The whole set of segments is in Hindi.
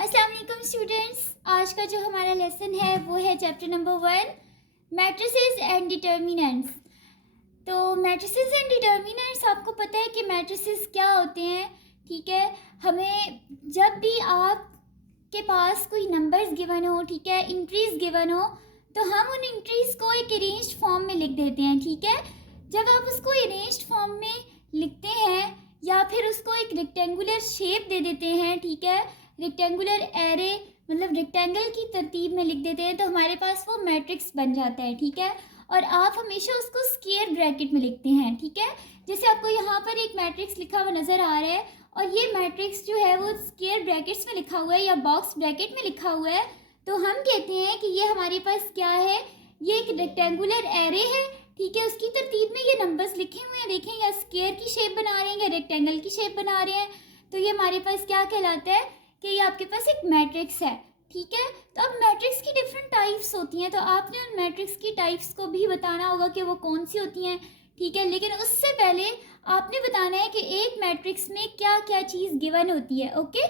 अस्सलाम वालेकुम स्टूडेंट्स। आज का जो हमारा लेसन है वो है chapter number 1, matrices and determinants. तो मैट्रिसेस एंड डिटर्मिनेंट्स, आपको पता है कि मैट्रिसेस क्या होते हैं। ठीक है, हमें जब भी आपके पास कोई नंबर्स गिवन हो, ठीक है, इंट्रीज गिवन हो, तो हम उन इंट्रीज को एक अरेंज्ड फॉर्म में लिख देते हैं। ठीक है, जब आप उसको अरेंज्ड फॉर्म में लिखते हैं या फिर उसको एक रेक्टेंगुलर शेप दे देते हैं, ठीक है, रेक्टेंगुलर एरे मतलब रेक्टेंगल की तरतीब में लिख देते हैं, तो हमारे पास वो मैट्रिक्स बन जाता है। ठीक है, और आप हमेशा उसको स्क्वायर ब्रैकेट में लिखते हैं। ठीक है, जैसे आपको यहाँ पर एक मैट्रिक्स लिखा हुआ नज़र आ रहा है और ये मैट्रिक्स जो है वो स्क्वायर ब्रैकेट्स में लिखा हुआ है या बॉक्स ब्रैकेट में लिखा हुआ है, तो हम कहते हैं कि ये हमारे पास क्या है, ये एक रेक्टेंगुलर एरे है। ठीक है, उसकी तरतीब में ये नंबर्स लिखे हुए हैं, देखें, या स्क्वायर की शेप बना रहे हैं या रेक्टेंगल की शेप बना रहे हैं, तो ये हमारे पास क्या कहलाता है कि ये आपके पास एक मैट्रिक्स है। ठीक है, तो अब मैट्रिक्स की डिफरेंट टाइप्स होती हैं, तो आपने उन मैट्रिक्स की टाइप्स को भी बताना होगा कि वो कौन सी होती हैं। ठीक है, लेकिन उससे पहले आपने बताना है कि एक मैट्रिक्स में क्या क्या चीज़ गिवन होती है। ओके,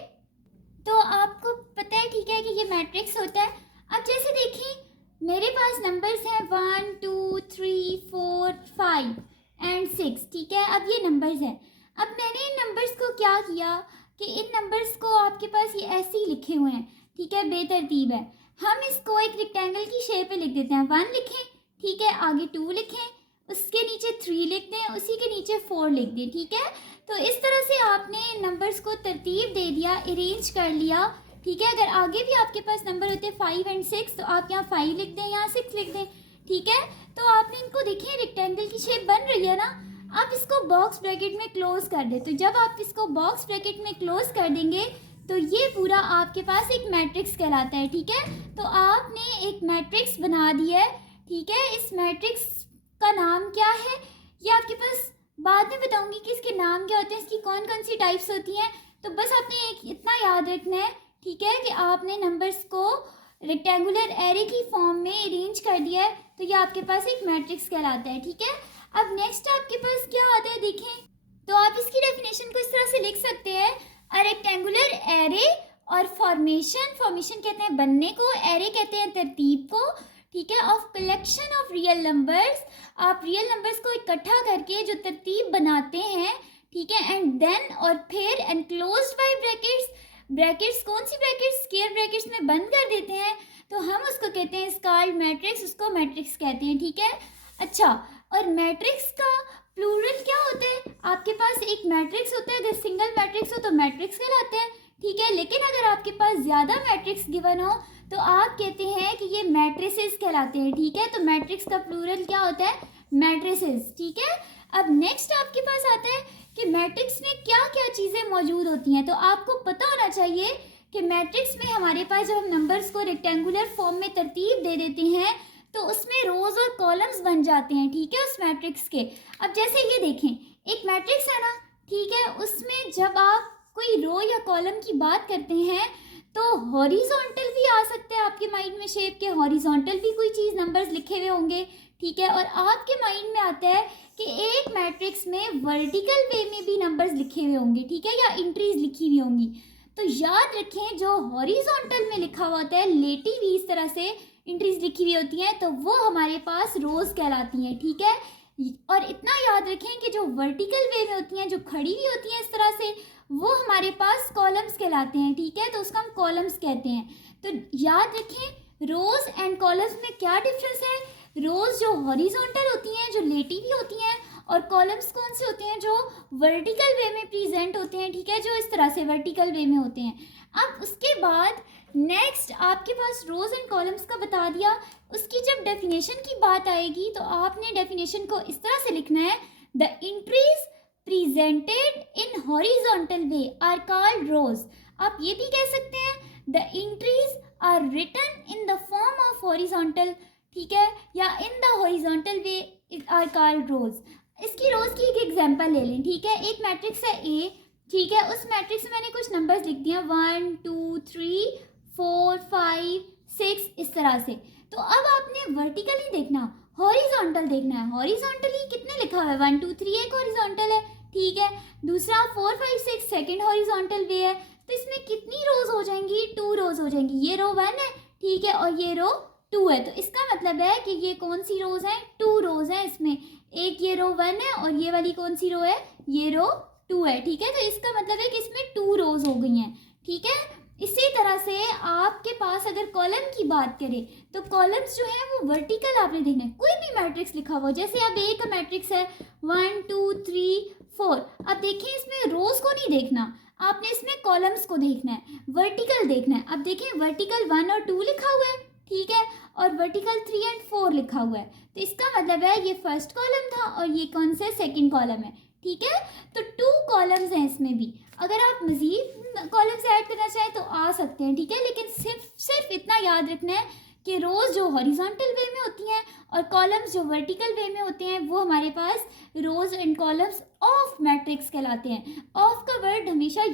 तो आपको पता है, ठीक है, कि ये मैट्रिक्स होता है। अब जैसे देखें, मेरे पास नंबर्स हैं 1 2 3 4 5 एंड 6। ठीक है, अब ये नंबर्स हैं। अब मैंने इन नंबर्स को क्या किया कि इन नंबर्स को आपके पास ये ऐसे ही लिखे हुए हैं। ठीक है, बेतरतीब है। हम इसको एक रेक्टेंगल की शेप में लिख देते हैं। 1 लिखें, ठीक है, आगे 2 लिखें, उसके नीचे 3 लिख दें, उसी के नीचे 4 लिख दें। ठीक है, तो इस तरह से आपने नंबर्स को तरतीब दे दिया, अरेंज कर लिया। ठीक है, अगर आगे भी आपके पास नंबर होते 5 एंड 6, तो आप यहाँ 5 लिख दें, यहाँ 6 लिख दें। ठीक है, तो आपने इनको देखिए रेक्टेंगल की शेप बन रही है ना। आप इसको बॉक्स ब्रैकेट में क्लोज कर दें, तो जब आप इसको बॉक्स ब्रैकेट में क्लोज कर देंगे तो ये पूरा आपके पास एक मैट्रिक्स कहलाता है। ठीक है, तो आपने एक मैट्रिक्स बना दिया है। ठीक है, इस मैट्रिक्स का नाम क्या है ये आपके पास बाद में बताऊंगी कि इसके नाम क्या होते हैं, इसकी कौन कौन सी टाइप्स होती हैं। तो बस आपने एक इतना याद रखना है, ठीक है, कि आपने नंबर्स को रेक्टेंगुलर एरे की फॉर्म में अरेंज कर दिया है, तो ये आपके पास एक मैट्रिक्स कहलाता है। ठीक है, अब नेक्स्ट आपके पास क्या आता है, देखें, तो आप इसकी डेफिनेशन को इस तरह से लिख सकते हैं, अ रेक्टेंगुलर एरे और फॉर्मेशन कहते हैं बनने को, एरे कहते हैं तरतीब को। ठीक है, of collection of real numbers, आप रियल नंबर्स को इकट्ठा करके जो तरतीब बनाते हैं। ठीक है, एंड देन और फिर एनक्लोज्ड बाय ब्रैकेट्स, ब्रैकेट्स कौन सी ब्रैकेट्स, स्क्वायर ब्रैकेट्स में बंद कर देते हैं, तो हम उसको कहते हैं कॉल्ड मैट्रिक्स, उसको मैट्रिक्स कहते हैं। ठीक है, अच्छा, और मैट्रिक्स का प्लूरल क्या होता है, आपके पास एक मैट्रिक्स होता है, अगर सिंगल मैट्रिक्स हो तो मैट्रिक्स कहलाते हैं। ठीक है, लेकिन अगर आपके पास ज़्यादा मैट्रिक्स गिवन हो तो आप कहते हैं कि ये मैट्रिसेस कहलाते हैं। ठीक है, तो मैट्रिक्स का प्लूरल क्या होता है, मैट्रिसेस। ठीक है, अब नेक्स्ट आपके पास आता है कि मैट्रिक्स में क्या क्या चीज़ें मौजूद होती हैं, तो आपको पता होना चाहिए कि मैट्रिक्स में हमारे पास जब हम नंबर्स को रेक्टेंगुलर फॉर्म में तरतीब दे देते हैं तो उसमें रोज और कॉलम्स बन जाते हैं। ठीक है, उस मैट्रिक्स के। अब जैसे ये देखें, एक मैट्रिक्स है ना, ठीक है, उसमें जब आप कोई रो या कॉलम की बात करते हैं तो हॉरिजॉन्टल भी आ सकते हैं आपके माइंड में, शेप के हॉरिजॉन्टल भी कोई चीज़ नंबर्स लिखे हुए होंगे। ठीक है, और आपके माइंड में आता है कि एक मैट्रिक्स में वर्टिकल वे में भी नंबर्स लिखे हुए होंगे। ठीक है, या एंट्रीज लिखी हुई होंगी। तो याद रखें, जो हॉरिजॉन्टल में लिखा हुआ होता है, लेटी हुई इस तरह से एंट्रीज लिखी हुई होती हैं, तो वो हमारे पास रोज कहलाती हैं। ठीक है, और इतना याद रखें कि जो वर्टिकल वे में होती हैं, जो खड़ी हुई होती हैं इस तरह से, वो हमारे पास कॉलम्स कहलाते हैं। ठीक है, तो उसको हम कॉलम्स कहते हैं। तो याद रखें, रोज एंड कॉलम्स में क्या डिफरेंस है, रोज जो हॉरिजॉन्टल होती हैं, जो लेटी हुई होती हैं, और कॉलम्स कौन से होते हैं, जो वर्टिकल वे में प्रेजेंट होते हैं। ठीक है, जो इस तरह से वर्टिकल वे में होते हैं। अब उसके बाद नेक्स्ट आपके पास रोज एंड कॉलम्स का बता दिया, उसकी जब डेफिनेशन की बात आएगी तो आपने डेफिनेशन को इस तरह से लिखना है, the entries presented in horizontal way are called rows. आप ये भी कह सकते हैं, the entries are written in the form of horizontal. ठीक है, या in the horizontal way are called rows. इसकी रोज की एक एग्जांपल ले लें। ठीक है, एक मैट्रिक्स है ए। ठीक है, उस मैट्रिक्स में मैंने कुछ नंबर्स लिख दिए 1 2 3 4 5 6 इस तरह से। तो अब आपने वर्टिकली देखना, हॉरिजॉन्टल देखना है। हॉरिजॉन्टली कितने लिखा हुआ है, 1 2 3 एक हॉरिजॉन्टल है। ठीक है, दूसरा 4 5 6 सेकेंड हॉरिजॉन्टल वे है, तो इसमें कितनी रोज हो जाएंगी, 2 2 रोज हो जाएंगी, ये रो 1 है, ठीक है, और ये रो 2 है। तो इसका मतलब है कि ये कौन सी रोज हैं, 2 रोज हैं इसमें, एक ये रो 1 है और ये वाली कौन सी रो है, ये रो 2 है, ठीक है। तो इसका मतलब है कि इसमें 2 रोज हो गई हैं, ठीक है। इसी तरह से आपके पास अगर कॉलम की बात करें तो कॉलम्स जो है वो वर्टिकल आपने देखना है। कोई भी मैट्रिक्स लिखा हुआ, जैसे अब एक मैट्रिक्स है 1 2 3 4, अब देखिए इसमें रोज को नहीं देखना, आपने इसमें कॉलम्स को देखना है, वर्टिकल देखना है। अब देखिए वर्टिकल 1 और 2 लिखा हुआ है, ठीक है, और वर्टिकल 3 और 4 लिखा हुआ है। तो इसका मतलब है ये फर्स्ट कॉलम था और ये कौन सा सेकंड कॉलम है, ठीक है। तो 2 कॉलम्स हैं इसमें भी, अगर आप मज़ीद कॉलम्स ऐड करना चाहें तो आ सकते हैं, ठीक है। लेकिन सिर्फ इतना याद रखना है कि रोज़ जो हॉरिजॉन्टल वे में होती हैं और कॉलम्स जो वर्टिकल वे में होते हैं वो हमारे पास रोज़ एंड कॉलम्स ऑफ मैट्रिक्स कहलाते हैं। ऑफ का वर्ड हमेशा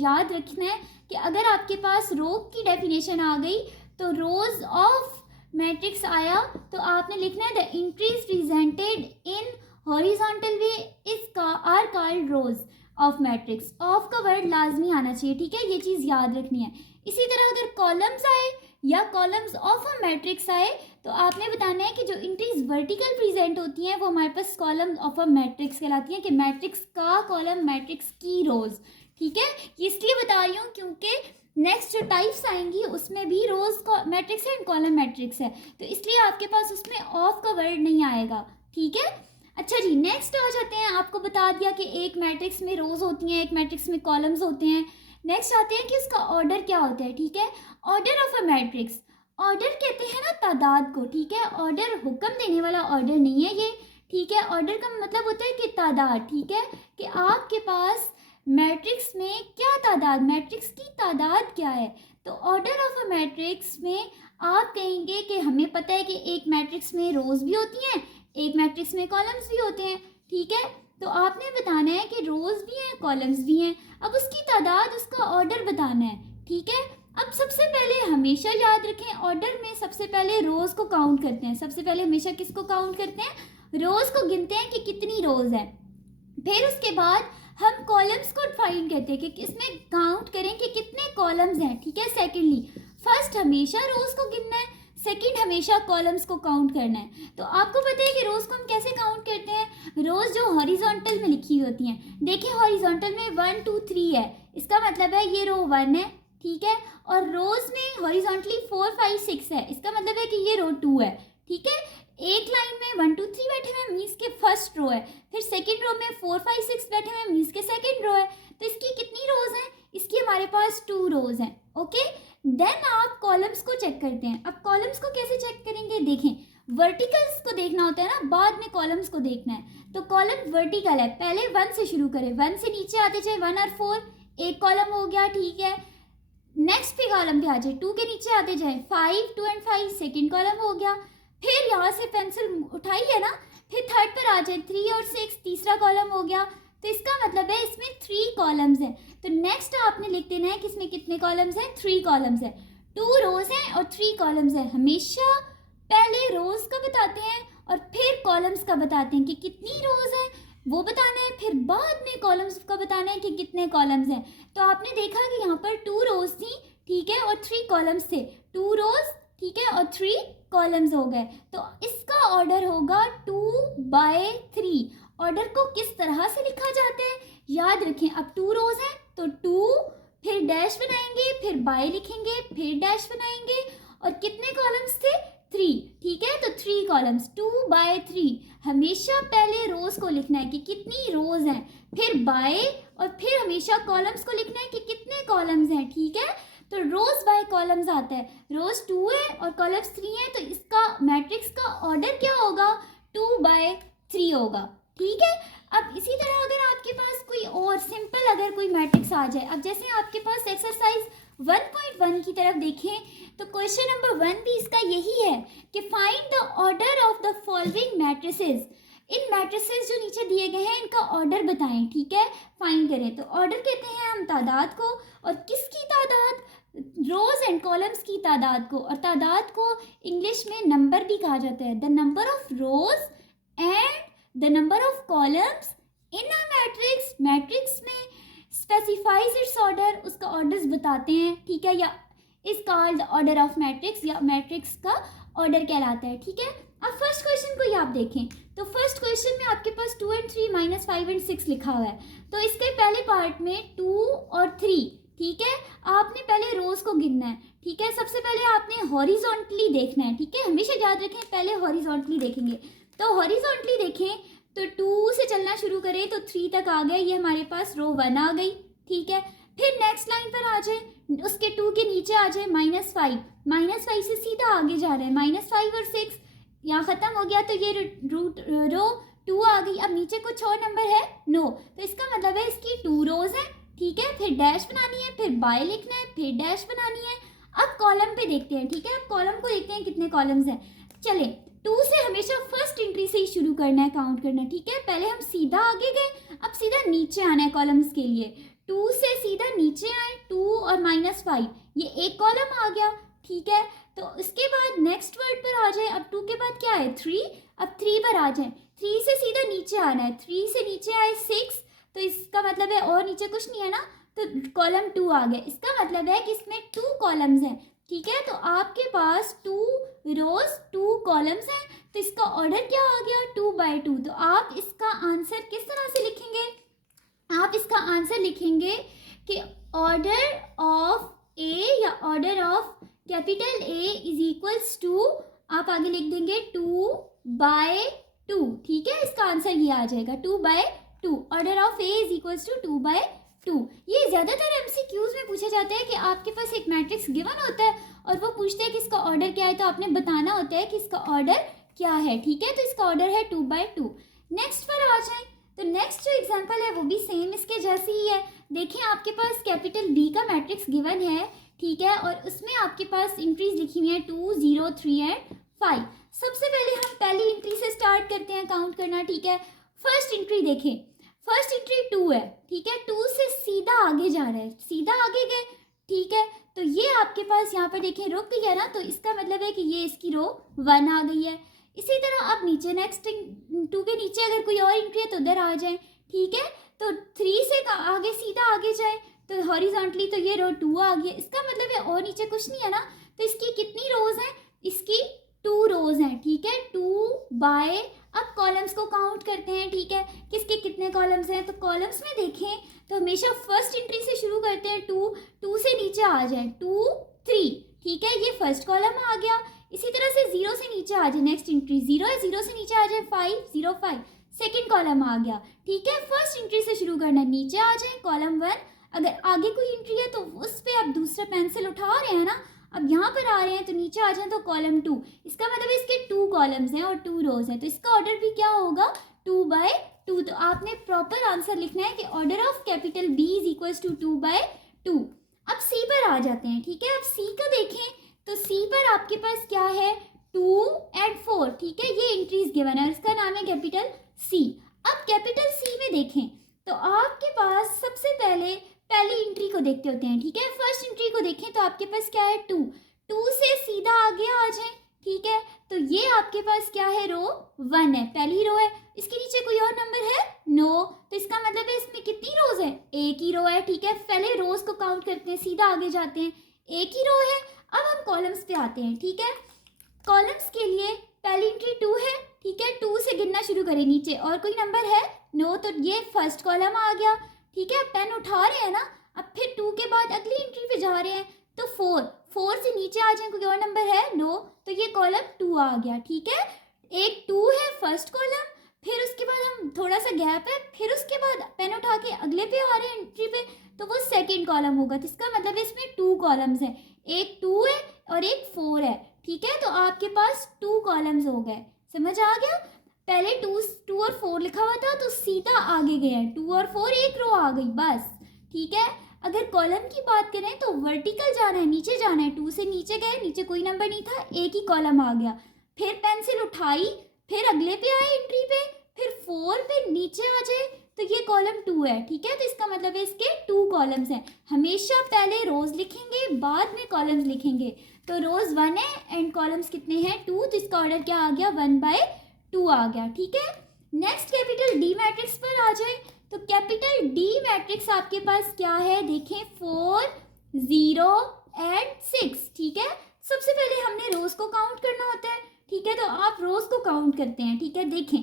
याद रखना है कि अगर आपके पास रो की डेफिनेशन आ गई तो रोज़ ऑफ मैट्रिक्स आया तो आपने लिखना है the entries presented in horizontal way is are called rows of matrix. Of का वर्ड लाजमी आना चाहिए, ठीक है, ये चीज़ याद रखनी है। इसी तरह अगर कॉलम्स आए या कॉलम्स ऑफ अ मैट्रिक्स आए तो आपने बताना है कि जो एंट्रीज वर्टिकल प्रेजेंट होती हैं वो हमारे पास कॉलम ऑफ अ मैट्रिक्स कहलाती हैं, कि मैट्रिक्स का कॉलम, मैट्रिक्स की रोज, ठीक है। इसलिए बता रही हूँ क्योंकि नेक्स्ट जो टाइप्स आएंगी उसमें भी रोज मैट्रिक्स है एंड कॉलम मैट्रिक्स है, तो इसलिए आपके पास उसमें ऑफ का वर्ड नहीं आएगा, ठीक है। अच्छा जी, नेक्स्ट आ जाते हैं। आपको बता दिया कि एक मैट्रिक्स में रोज होती हैं, एक मैट्रिक्स में कॉलम्स होते हैं। नेक्स्ट आते हैं कि उसका ऑर्डर क्या होता है, ठीक है। Order of a matrix, order कहते हैं ना तादाद को, ठीक है। ऑर्डर हुक्म देने वाला ऑर्डर नहीं है ये, ठीक है। ऑर्डर का मतलब होता है कि तादाद, ठीक है, कि आपके पास मैट्रिक्स में क्या तादाद, मैट्रिक्स की तादाद क्या है। तो ऑर्डर ऑफ अ मैट्रिक्स में आप कहेंगे कि हमें पता है कि एक मैट्रिक्स में रोज भी होती हैं, एक मैट्रिक्स में कॉलम्स भी होते हैं, ठीक है। तो आपने बताना है कि रोज भी हैं, कॉलम्स भी हैं, अब उसकी तादाद, उसका ऑर्डर बताना है, ठीक है। अब सबसे पहले हमेशा याद रखें, ऑर्डर में सबसे पहले रोज को काउंट करते हैं। सबसे पहले हमेशा किसको काउंट करते हैं, रोज को गिनते हैं कि कितनी रोज है। फिर उसके बाद हम कॉलम्स को फाइंड करते हैं कि इसमें काउंट करें कि कितने कॉलम्स हैं, ठीक है। सेकेंडली फर्स्ट हमेशा रोज को गिनना है, सेकंड हमेशा कॉलम्स को काउंट करना है। तो आपको पता है कि रोज को हम कैसे काउंट करते हैं, रोज जो हॉरिजॉन्टल में लिखी होती हैं। देखिए हॉरिजॉन्टल में 1 2 3 है, इसका मतलब है ये रो 1 है, ठीक है, और रोज में हॉरिजॉन्टली 4 5 6 है, इसका मतलब है कि ये रो 2 है, ठीक है। एक लाइन में 1 2 3 बैठे हुए मीन्स के फर्स्ट रो है, फिर सेकंड रो में 4 5 6 बैठे हुए मीन्स के सेकंड रो है। तो इसकी कितनी रोज हैं, इसकी हमारे पास 2 रोज हैं, ओके। देन आप कॉलम्स को चेक करते हैं। अब कॉलम्स को कैसे चेक करेंगे, देखें वर्टिकल्स को देखना होता है ना, बाद में कॉलम्स को देखना है। तो कॉलम वर्टिकल है, पहले 1 से शुरू करें, 1 से नीचे आते जाए, 1 और 4 एक कॉलम हो गया, ठीक है। नेक्स्ट पे कॉलम पे आ जाए, 2 के नीचे आते जाए, 5 2 एंड 5 सेकेंड कॉलम हो गया। फिर यहाँ से पेंसिल उठाई है ना, फिर थर्ड पर आ जाए, 3 और 6 तीसरा कॉलम हो गया। तो इसका मतलब है इसमें 3 कॉलम्स हैं। तो नेक्स्ट आपने लिख देना है कि इसमें कितने कॉलम्स हैं, 3 कॉलम्स हैं, 2 रोज हैं और 3 कॉलम्स हैं। हमेशा पहले रोज का बताते हैं और फिर कॉलम्स का बताते हैं कि कितनी रोज है वो बताना है, फिर बाद में कॉलम्स का बताना है कि कितने कॉलम्स हैं। तो आपने देखा कि यहाँ पर 2 रोज थी, ठीक है, और 3 कॉलम्स थे, 2 रोज, ठीक है, और 3 कॉलम्स हो गए। तो इसका ऑर्डर होगा 2/3। ऑर्डर को किस तरह से लिखा जाता है याद रखें। अब 2 रोज हैं तो 2, फिर डैश बनाएंगे, फिर बाय लिखेंगे, फिर डैश बनाएंगे, और कितने कॉलम्स थे, 3, ठीक है। तो 3 कॉलम्स, 2/3। हमेशा पहले रोज को लिखना है कि कितनी रोज हैं, फिर बाय, और फिर हमेशा कॉलम्स को लिखना है कि कितने कॉलम्स हैं, ठीक है। तो रोज बाय कॉलम्स आता है, रोज 2 है और कॉलम्स 3 है, तो इसका मैट्रिक्स का ऑर्डर क्या होगा, 2/3 होगा, ठीक है। अब इसी तरह अगर आपके पास कोई और सिंपल अगर कोई मैट्रिक्स आ जाए, अब जैसे आपके पास एक्सरसाइज 1.1 की तरफ देखें तो क्वेश्चन नंबर 1 भी इसका यही है कि find the order of the following matrices. In matrices जो नीचे दिए गए हैं इनका ऑर्डर बताएं, ठीक है, फाइंड करें। तो ऑर्डर कहते हैं हम तादाद को, और किसकी तादाद, रोज एंड कॉलम्स की तादाद को, और तादाद को इंग्लिश में नंबर भी कहा जाता है। The number of rose and the number of columns in a matrix, matrix में स्पेसिफाइज इट्स ऑर्डर, उसका ऑर्डर्स बताते हैं, ठीक है, या is called order of matrix, या मैट्रिक्स का ऑर्डर कहलाता है, ठीक है। अब फर्स्ट क्वेश्चन को ही आप देखें तो फर्स्ट क्वेश्चन में आपके पास 2 and 3 -5 and 6 लिखा हुआ है। तो इसके पहले पार्ट में 2 और 3, ठीक है, आपने पहले रोज को गिनना है, ठीक है। सबसे पहले आपने हॉरिजॉन्टली देखना है, ठीक है, हमेशा याद रखें पहले हॉरिजॉन्टली देखेंगे। तो हॉरिजॉन्टली देखें तो 2 से चलना शुरू करें तो 3 तक आ गए, ये हमारे पास रो 1 आ गई, ठीक है। फिर नेक्स्ट लाइन पर आ जाए, उसके 2 के नीचे आ जाए -5 से सीधा आगे जा रहे हैं, -5 और 6 यहाँ ख़त्म हो गया, तो ये रो 2 आ गई। अब नीचे कुछ और नंबर है नो, तो इसका मतलब है इसकी 2 रोज हैं, ठीक है। फिर डैश बनानी है, फिर बाय लिखना है, फिर डैश बनानी है। अब कॉलम पे देखते हैं, ठीक है, अब कॉलम को देखते हैं कितने कॉलम्स हैं। चले 2 से हमेशा फर्स्ट एंट्री से ही शुरू करना है, काउंट करना है, ठीक है। पहले हम सीधा आगे गए, अब सीधा नीचे आना है कॉलम्स के लिए। 2 से सीधा नीचे आए, 2 और -5, ये एक कॉलम आ गया, ठीक है। तो इसके बाद नेक्स्ट वर्ड पर आ जाए, अब 2 के बाद क्या है 3, अब 3 पर आ जाए, 3 से सीधा नीचे आना है, 3 से नीचे आए 6, तो इसका मतलब है और नीचे कुछ नहीं है ना, तो कॉलम 2 आ गया। इसका मतलब है कि इसमें 2 कॉलम्स हैं, ठीक है। तो आपके पास 2 रोज 2 कॉलम्स हैं, तो इसका ऑर्डर क्या आ गया 2/2। तो आप इसका आंसर किस तरह से लिखेंगे, आप इसका आंसर लिखेंगे कि ऑर्डर ऑफ ए या order of capital A is equals to, आप आगे लिख देंगे 2/2, ठीक है। इसका आंसर ये आ जाएगा 2/2, order of A is equals to 2/2। ये ज़्यादातर एमसीक्यूज में पूछा जाता है कि आपके पास एक मैट्रिक्स गिवन होता है और वो पूछते हैं कि इसका ऑर्डर क्या है, तो आपने बताना होता है कि इसका ऑर्डर क्या है, ठीक है। तो इसका ऑर्डर है 2/2। नेक्स्ट पर आ जाए, तो नेक्स्ट जो एग्जांपल है वो भी सेम इसके जैसी ही है। देखिए आपके पास कैपिटल बी का मैट्रिक्स गिवन है, ठीक है, और उसमें आपके पास एंट्रीज लिखी हुई है 2, 0, 3 एंड 5। सबसे पहले हम पहली एंट्री से स्टार्ट करते हैं काउंट करना, ठीक है। फर्स्ट एंट्री देखें, फर्स्ट एंट्री 2 है, ठीक है, 2 से सीधा आगे जा रहा है, सीधा आगे गए, ठीक है। तो ये आपके पास यहाँ पर देखें रुक गई है ना, तो इसका मतलब है कि ये इसकी रो 1 आ गई है। इसी तरह अब नीचे नेक्स्ट 2 के नीचे अगर कोई और एंट्री है तो उधर आ जाए, ठीक है। तो 3 से आगे सीधा आगे जाए तो हॉरिजॉन्टली तो ये रो 2 आ गई, इसका मतलब है और नीचे कुछ नहीं है ना, तो इसकी कितनी रोज हैं, इसकी 2 रोज हैं, ठीक है, 2/। अब कॉलम्स को काउंट करते हैं, ठीक है, किसके कितने कॉलम्स हैं। तो कॉलम्स में देखें तो हमेशा फर्स्ट एंट्री से शुरू करते हैं, 2 से नीचे आ जाए 2, 3, ठीक है, ये फर्स्ट कॉलम आ गया। इसी तरह से 0 से नीचे आ जाए, नेक्स्ट एंट्री 0 है, 0 से नीचे आ जाए 5, 0, 5, सेकेंड कॉलम आ गया, ठीक है। फर्स्ट एंट्री से शुरू करना, नीचे आ जाए कॉलम 1, अगर आगे कोई एंट्री है तो उस पर आप दूसरा पेंसिल उठा रहे हैं ना, अब यहाँ पर आ रहे हैं तो नीचे आ जाए तो कॉलम 2, इसका मतलब इसके 2 कॉलम्स हैं और 2 रोज हैं, तो इसका ऑर्डर भी क्या होगा 2/2। तो आपने प्रॉपर आंसर लिखना है कि order of capital B is equals to 2/2। अब सी पर आ जाते हैं, ठीक है। अब सी का देखें तो सी पर आपके पास क्या है 2 and 4, ठीक है, ये एंट्रीज गिवन है और इसका नाम है कैपिटल सी। अब कैपिटल सी में देखें तो आपके पास सबसे पहले पहली एंट्री को देखते होते हैं, ठीक है। फर्स्ट एंट्री को देखें तो आपके पास क्या है 2 से सीधा आगे आ जाए, ठीक है। तो ये आपके पास क्या है रो 1 है, पहली रो है, इसके नीचे कोई और नंबर है नो, तो इसका मतलब है इसमें कितनी रोज है, एक ही रो है, ठीक है। पहले रोज को काउंट करते हैं, सीधा आगे जाते हैं, एक ही रो है। अब हम कॉलम्स पे आते हैं, ठीक है। कॉलम्स के लिए पहली एंट्री 2 है, ठीक है, 2 से गिनना शुरू करें, नीचे और कोई नंबर है नो, तो ये फर्स्ट कॉलम आ गया, ठीक है। अब पेन उठा रहे हैं ना, अब फिर 2 के बाद अगली एंट्री पे जा रहे हैं तो 4 से नीचे आ जाए, कोई और नंबर है नो, तो ये कॉलम 2 आ गया, ठीक है। एक 2 है फर्स्ट कॉलम, फिर उसके बाद हम थोड़ा सा गैप है, फिर उसके बाद पेन उठा के अगले पे आ रहे हैं एंट्री पे, तो वो सेकेंड कॉलम होगा, तो इसका मतलब है इसमें 2 कॉलम्स हैं, एक 2 है और एक 4 है, ठीक है। तो आपके पास 2 कॉलम्स हो गए, समझ आ गया। पहले 2 और 4 लिखा हुआ था तो सीधा आगे गए हैं, 2 और 4 एक रो आ गई बस, ठीक है। अगर कॉलम की बात करें तो वर्टिकल जाना है, नीचे जाना है, 2 से नीचे गए, नीचे कोई नंबर नहीं था, एक ही कॉलम आ गया, फिर पेंसिल उठाई, फिर अगले पे आए एंट्री पे, फिर 4 पे नीचे आ जाए तो ये कॉलम 2 है, ठीक है। तो इसका मतलब है इसके 2 कॉलम्स हैं, हमेशा पहले रोज लिखेंगे बाद में कॉलम्स लिखेंगे। तो रोज 1 है एंड कॉलम्स कितने हैं 2, तो इसका ऑर्डर क्या आ गया 1/2 आ गया, ठीक है। नेक्स्ट कैपिटल डी मैट्रिक्स पर आ जाए, तो कैपिटल डी मैट्रिक्स आपके पास क्या है देखें 4, 0, एंड 6, ठीक है। सबसे पहले हमने रोज को काउंट करना होता है, ठीक है, तो आप रोज को काउंट करते हैं, ठीक है। देखें,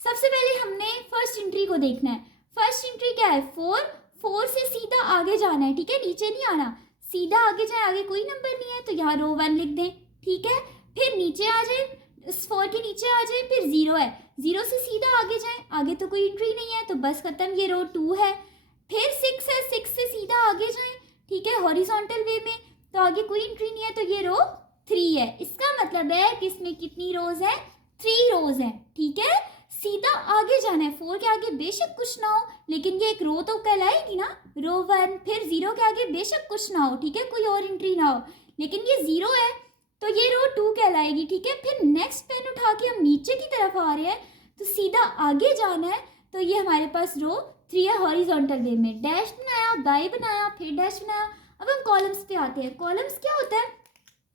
सबसे पहले हमने फर्स्ट एंट्री को देखना है। फर्स्ट एंट्री क्या है? 4, 4 से सीधा आगे जाना है, ठीक है, नीचे नहीं आना, सीधा आगे जाए, आगे कोई नंबर नहीं है तो यहाँ रो 1 लिख दें, ठीक है। फिर नीचे आ जाए, 4 के नीचे आ जाए, फिर 0 है, 0 से सीधा आगे जाए, आगे तो कोई एंट्री नहीं है तो बस खत्म, ये रो 2 है। फिर 6 है, 6 से सीधा आगे जाए, ठीक है, हॉरिजॉन्टल वे में, तो आगे कोई एंट्री नहीं है तो ये रो 3 है। इसका मतलब है कि इसमें कितनी रोज है? 3 रोज है, ठीक है। सीधा आगे जाना है, 4 के आगे बेशक कुछ ना हो, लेकिन ये एक रो तो कहलाएगी ना, रो 1। फिर 0 के आगे बेशक कुछ ना हो, ठीक है, कोई और एंट्री ना हो, लेकिन ये 0 है तो ये रो 2 कहलाएगी, ठीक है। फिर नेक्स्ट पेन उठा के हम नीचे की तरफ आ रहे हैं तो सीधा आगे जाना है, तो ये हमारे पास रो 3 है हॉरिजॉन्टल वे में। डैश बनाया, बाई बनाया, फिर डैश बनाया। अब हम कॉलम्स पे आते हैं। कॉलम्स क्या होता है?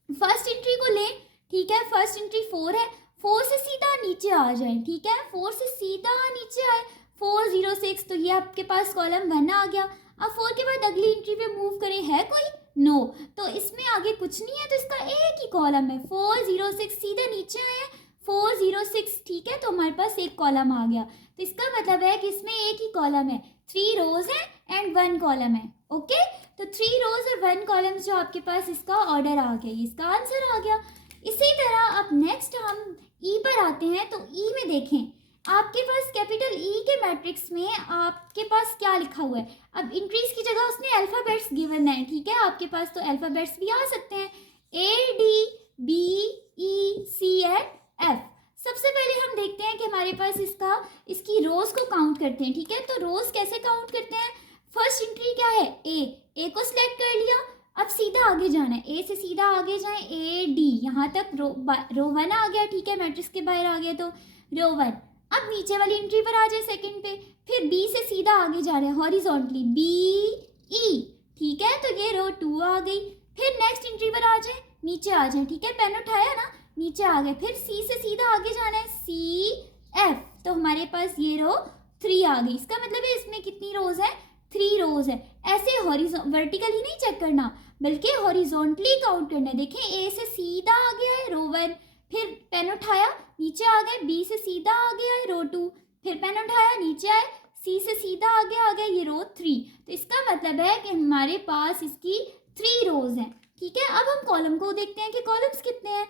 फर्स्ट एंट्री को लें, ठीक है, फर्स्ट एंट्री 4 है, 4 से सीधा नीचे आ जाए, ठीक है, 4 से सीधा नीचे आए, 4 0 6, तो ये आपके पास कॉलम 1 आ गया। अब 4 के बाद अगली एंट्री पे मूव करें, है कोई? नो, तो इसमें आगे कुछ नहीं है तो इसका एक ही कॉलम है, 4 0 6, सीधा नीचे आए 4 0 6, ठीक है, तो हमारे पास एक कॉलम आ गया। तो इसका मतलब है कि इसमें एक ही कॉलम है, 3 रोज है एंड 1 कॉलम है, ओके। तो 3 रोज और 1 कॉलम जो आपके पास, इसका ऑर्डर आ गया, इसका आंसर आ गया। इसी तरह अब नेक्स्ट हम ई पर आते हैं। तो ई में देखें, आपके पास कैपिटल ई के मैट्रिक्स में आपके पास क्या लिखा हुआ है? अब इंक्रीज की जगह उसने अल्फ़ाबेट्स गिवन है, ठीक है, आपके पास तो अल्फ़ाबेट्स भी आ सकते हैं, A D B E C and F। सबसे पहले हम देखते हैं कि हमारे पास इसकी रोज को काउंट करते हैं, ठीक है। तो रोज कैसे काउंट करते हैं? फर्स्ट एंट्री क्या है? ए को सिलेक्ट कर लिया, अब सीधा आगे जाना है, ए से सीधा आगे जाएं, A D, यहाँ तक रो 1 आ गया, ठीक है, मैट्रिक्स के बाहर आ गया तो रो 1। अब नीचे वाली एंट्री पर आ जाए सेकंड पे, फिर बी से सीधा आगे जा रहे हैं हॉरिजॉन्टली, BE, ठीक है, तो ये रो 2 आ गई। फिर नेक्स्ट एंट्री पर आ जाए, नीचे आ जाए, ठीक है, पेन उठाया ना, नीचे आ गए, फिर सी से सीधा आगे जाना है, CF, तो हमारे पास ये रो 3 आ गई। इसका मतलब है इसमें कितनी रोज है? 3 रोज है। ऐसे वर्टिकली नहीं चेक करना, बल्कि हॉरिजॉन्टली काउंट करना है। देखें, ए से सीधा आ गया है रो 1, फिर पेन उठाया, नीचे आ गए, बी से सीधा आ गया है रो 2, फिर पेन उठाया, नीचे आए, सी से सीधा आगे आ गया ये रो 3। तो इसका मतलब है कि हमारे पास इसकी 3 रोज हैं, ठीक है। अब हम कॉलम को देखते हैं कि कॉलम्स कितने हैं।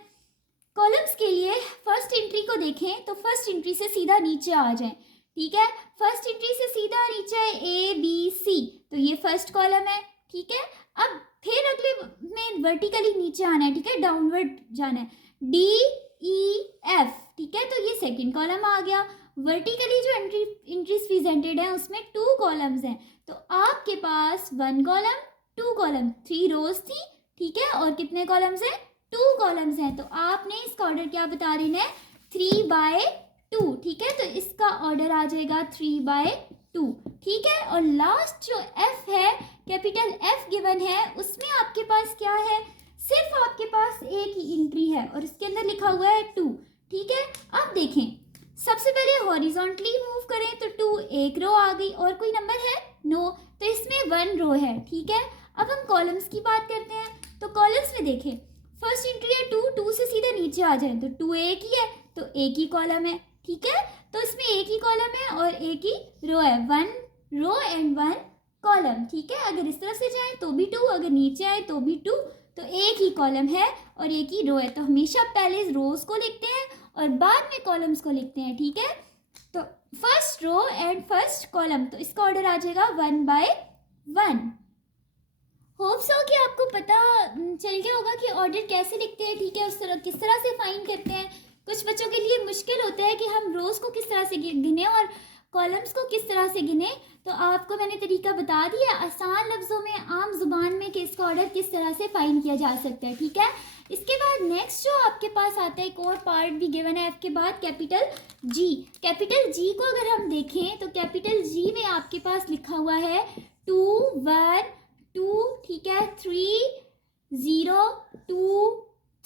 कॉलम्स के लिए फर्स्ट एंट्री को देखें तो फर्स्ट एंट्री से सीधा नीचे आ जाएं, ठीक है, फर्स्ट एंट्री से सीधा नीचे है ABC, तो ये फर्स्ट कॉलम है, ठीक है। अब फिर अगले में वर्टिकली नीचे आना है, ठीक है, डाउनवर्ड जाना है, DEF, ठीक है, तो ये सेकंड कॉलम आ गया। वर्टिकली जो एंट्रीज प्रेजेंटेड है उसमें 2 कॉलम्स हैं, तो आपके पास 1 कॉलम 2 कॉलम, 3 रोज थी, ठीक है, और कितने कॉलम्स हैं? 2 कॉलम्स हैं। तो आपने इसका ऑर्डर क्या बता रहे हैं? 3/2, ठीक है, तो इसका ऑर्डर आ जाएगा 3/2, ठीक है। और लास्ट जो F है, कैपिटल F गिवन है, उसमें आपके पास क्या है? सिर्फ आपके पास एक ही एंट्री है और इसके अंदर लिखा हुआ है 2, ठीक है। अब देखें, सबसे पहले हॉरिजॉन्टली मूव करें तो 2, एक रो आ गई, और कोई नंबर है? नो, तो इसमें 1 रो है, ठीक है। अब हम कॉलम्स की बात करते हैं। तो कॉलम्स में देखें, फर्स्ट एंट्री है 2, 2 से सीधे नीचे आ जाए तो 2 एक ही है, तो एक ही कॉलम है, ठीक है, तो इसमें एक ही कॉलम है और एक ही रो है, 1 रो एंड 1 कॉलम, ठीक है। अगर इस तरफ से जाए तो भी 2, अगर नीचे आए तो भी 2, तो एक ही कॉलम है और एक ही रो है। तो हमेशा पहले रोज को लिखते हैं और बाद में कॉलम्स को लिखते हैं, ठीक है। तो first row and first column, तो इसका ऑर्डर आ जाएगा 1/1। होप सो कि आपको पता चल गया होगा कि ऑर्डर कैसे लिखते हैं, ठीक है, उस तरह किस तरह से फाइंड करते हैं। कुछ बच्चों के लिए मुश्किल होता है कि हम रोज़ को किस तरह से गिने और कॉलम्स को किस तरह से गिने, तो आपको मैंने तरीका बता दिया आसान लफ्ज़ों में, आम जुबान में, कि इसका ऑर्डर किस तरह से फाइंड किया जा सकता है, ठीक है। इसके बाद नेक्स्ट जो आपके पास आता है, एक और पार्ट भी गिवन है F के बाद, कैपिटल G। कैपिटल G को अगर हम देखें तो कैपिटल G में आपके पास लिखा हुआ है 2 1 2, ठीक है, 3 0 2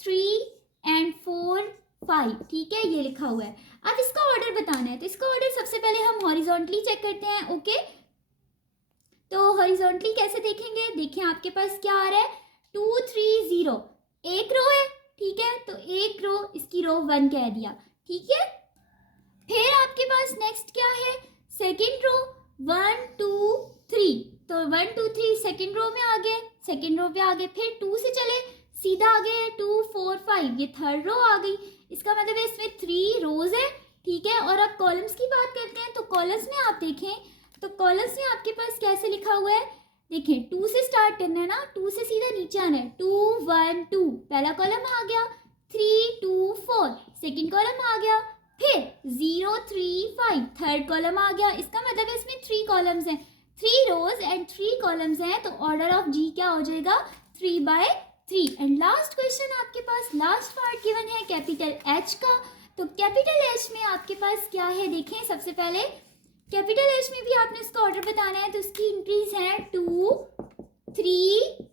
3 एंड 4 5, ठीक है, ये लिखा हुआ है। अब इसका ऑर्डर बताना है, तो इसका ऑर्डर सबसे पहले हम हॉरिजॉन्टली चेक करते हैं, ओके। तो हॉरिजॉन्टली कैसे देखेंगे? देखिए आपके पास क्या आ रहा है, 230 एक रो है, ठीक है, तो एक रो इसकी रो 1 कह दिया, ठीक है। फिर आपके पास नेक्स्ट क्या है, सेकेंड रो 1 2 3, तो 1 2 3 सेकेंड रो में आ गए, सेकेंड रो पे आ गए। फिर 2 से चले सीधा आ गए 2 4 5, ये थर्ड रो आ गई। इसका मतलब है इसमें 3 रोज है, ठीक है। और अब कॉलम्स की बात करते हैं, तो कॉलम्स में आप देखें तो कॉलम्स में आपके पास कैसे लिखा हुआ है, देखिए 2 से स्टार्ट करना है ना, 2 से सीधा नीचे आना है, 2 1 2 पहला कॉलम आ गया, 3 2 4 सेकेंड कॉलम आ गया, फिर 0 3 5 थर्ड कॉलम आ गया। इसका मतलब है इसमें 3 कॉलम्स हैं, 3 रोज एंड 3 कॉलम्स हैं, तो ऑर्डर ऑफ जी क्या हो जाएगा 3/3। एंड लास्ट क्वेश्चन आपके पास लास्ट पार्ट गिवन है कैपिटल एच का। तो कैपिटल एच में आपके पास क्या है, देखें सबसे पहले कैपिटल एच में भी आपने इसका ऑर्डर बताना है, तो इसकी एंट्रीज हैं 2 3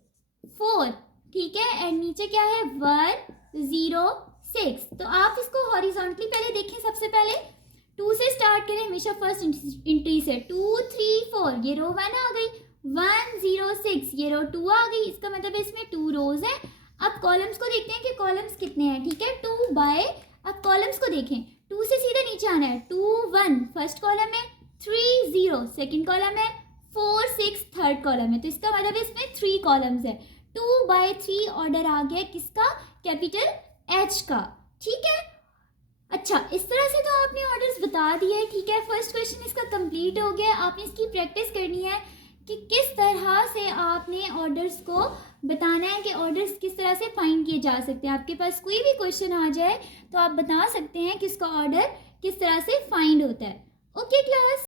4, ठीक है। एंड नीचे क्या है 1 0 6। तो आप इसको हॉरिजॉन्टली पहले देखें, सबसे पहले 2 से स्टार्ट करें हमेशा फर्स्ट एंट्री से, 2 3 4 ये रो 1 आ गई, 1 0 6 ये रो 2 आ गई। इसका मतलब है इसमें 2 रोज है। अब कॉलम्स को देखते हैं कि कॉलम्स कितने हैं, ठीक है 2 बाय, अब कॉलम्स को देखें, 2 से सीधा नीचे आना है, 2 1 फर्स्ट कॉलम है, 3 0 सेकेंड कॉलम है, 4 6 थर्ड कॉलम है। तो इसका मतलब है इसमें 3 कॉलम्स है, 2/3 ऑर्डर आ गया किसका, कैपिटल एच का, ठीक है। अच्छा, इस तरह से तो आपने ऑर्डर्स बता दिए, ठीक है। फर्स्ट क्वेश्चन इसका कंप्लीट हो गया। आपने इसकी प्रैक्टिस करनी है कि किस तरह से आपने ऑर्डर्स को बताना है, कि ऑर्डर्स किस तरह से फाइंड किए जा सकते हैं। आपके पास कोई भी क्वेश्चन आ जाए तो आप बता सकते हैं कि इसका ऑर्डर किस तरह से फाइंड होता है। Okay class.